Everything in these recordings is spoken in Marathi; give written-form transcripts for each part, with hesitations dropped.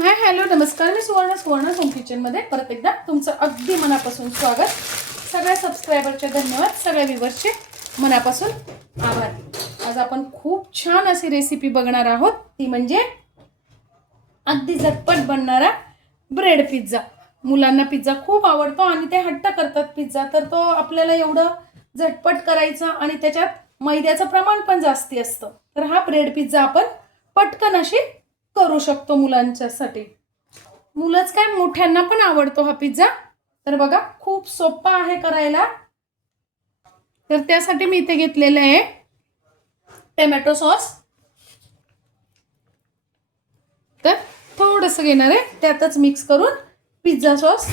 हाय हॅलो नमस्कार, मी सुवर्ण होम किचनमध्ये परत एकदा तुमचं अगदी मनापासून स्वागत. सगळ्या सबस्क्रायबरचे धन्यवाद, सगळ्या व्ह्यूअर्सचे मनापासून आभार. आज आपण खूप छान अशी रेसिपी बघणार आहोत, ती म्हणजे अगदी झटपट बनणारा ब्रेड पिझ्झा. मुलांना पिझ्झा खूप आवडतो आणि ते हट्ट करतात पिझ्झा, तर तो आपल्याला एवढं झटपट करायचा आणि त्याच्यात मैद्याचं प्रमाण पण जास्ती असतं. तर हा ब्रेड पिझ्झा आपण पटकन अशी करू शकतो मुलांच्यासाठी. मुलंच काय मोठ्यांना पण आवडतो हा पिझ्झा. तर बघा खूप सोपा आहे करायला. तर त्यासाठी मी इथे घेतलेलं आहे टोमॅटो सॉस. तर थोडंसं घेणार आहे, त्यातच मिक्स करून पिझ्झा सॉस.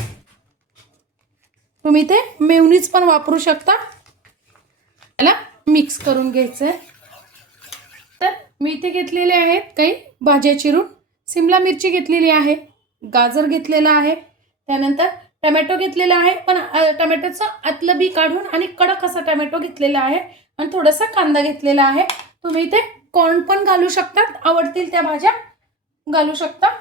तुम्ही इथे मेयोनीज पण वापरू शकता. त्याला मिक्स करून घ्यायचं आहे. तर मी इथे घेतलेले आहेत काही भाज्या चिरून. सिमला मिरची घेतलेली आहे, गाजर घेतलेला आहे, त्यानंतर टोमॅटो घेतलेला आहे, पण टोमॅटोचं आतलं बी काढून आणि कडक असा टोमॅटो घेतलेला आहे, आणि थोडासा कांदा घेतलेला आहे. तुम्ही इथे कॉर्न पण घालू शकतात, आवडतील त्या भाज्या घालू शकता.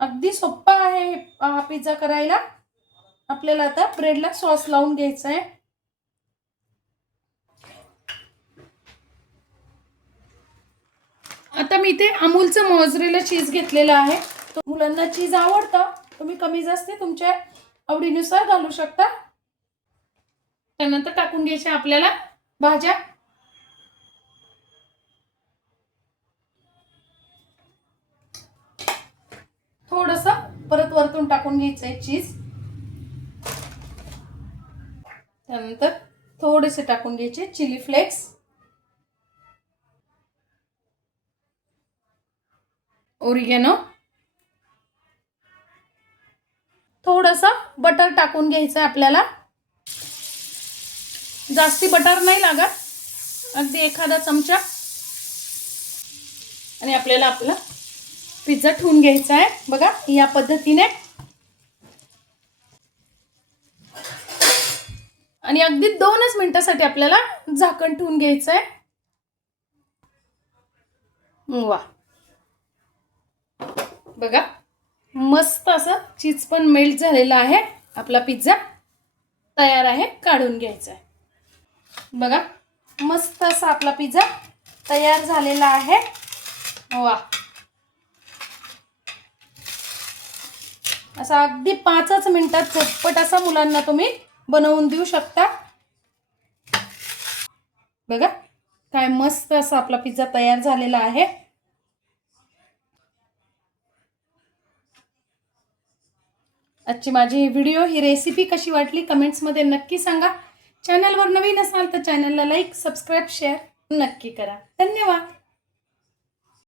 अगदी सोपा आहे हा पिझ्झा करायला. आपल्याला आता ब्रेडला सॉस लावून घ्यायचा आहे. आता मी इथे अमूलचं मोझरेला चीज घेतलेलं आहे. मुलांना चीज आवडतं, तुम्ही कमी जास्त तुमच्या आवडीनुसार घालू शकता. त्यानंतर टाकून घ्यायच्या आपल्याला भाज्या. थोडंसं परत वरतून टाकून घ्यायचंय चीज. त्यानंतर थोडेसे टाकून घ्यायचे चिली फ्लेक्स, ओरिगॅनो, थोडंसं बटर टाकून घ्यायचं आपल्याला. जास्ती बटर नाही लागत, अगदी एखादा चमचा. आणि आपल्याला आपला पिझ्झा ठेवून घ्यायचा आहे बघा या पद्धतीने. आणि अगदी 2च मिनिटासाठी आपल्याला झाकण ठेवून घ्यायचं आहे. वा बघा मस्त असं चीज पण मेल्ट झालेला आहे. आपला पिझ्झा तयार आहे, काढून घ्यायचा आहे. बघा मस्त असा आपला पिझ्झा तयार झालेला आहे. वा असा अगदी 5च मिनिटात झटपट असा मुलांना तुम्ही बनवून देऊ शकता. बघा काय मस्त असा आपला पिझ्झा तयार झालेला आहे. आजची माझी व्हिडिओ ही रेसिपी कशी वाटली कमेंट्समध्ये नक्की सांगा. चॅनलवर नवीन असाल तर चॅनलला लाईक, सबस्क्राईब, शेअर नक्की करा. धन्यवाद.